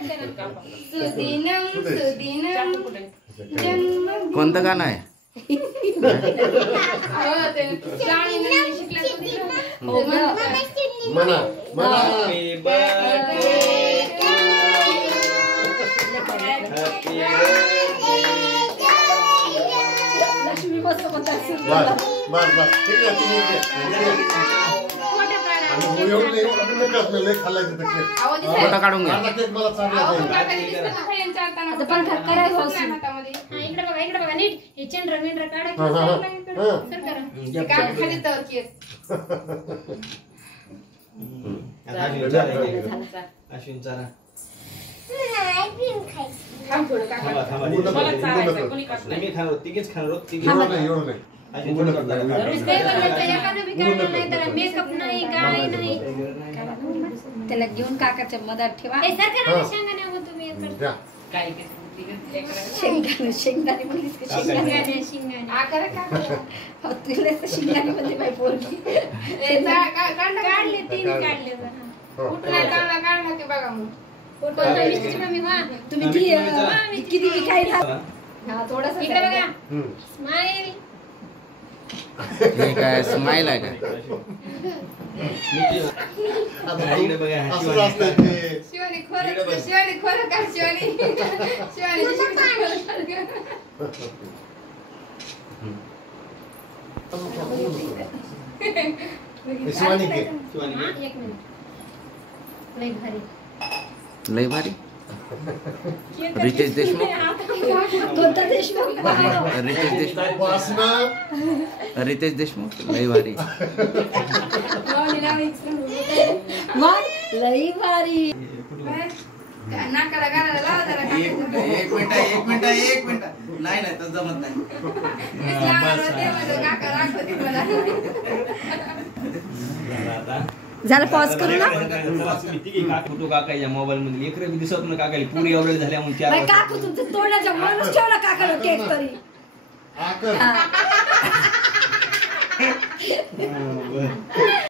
सुदिनम सुदिनम जन्म कोणतं गाणं आहे? लक्ष्मी बस फोटो काढून घ्या. इकडे बघा नीट हे चंद्र मेंढर काढायचं मेकअप नाही काय नाही त्याला घेऊन काकाच्या मधात ठेवा. शेंगदाणे शेंगदाणे म्हणलीस का? शेंगदाणे तुला शेंगदाणे म्हणते बाई पोरगी. काढले तीन काढले काढला ते बघा मग तुम्ही किती काय थोडस इकडे बघा स्माइल. हे काय स्माइल आहे का? शिवानी खरं शिवानी खरं का? शिवानी शिवानी एक मिनिट लय भारी लय भारी. रितेश देशमुख. कोणता देशमुख? रितेश देशमुख. रितेश देशमुख लय भारी. लई भारी. एक मिनिट नाही तर जमत नाही. झालं पॉज करू ना. फोटो काकाच्या मोबाईल मध्ये एक दिसत ना काकाली पुरी एवढे झाल्या मग काकू तुमचं तोंडाच्या माणूस ठेवला काकाला केक तरी.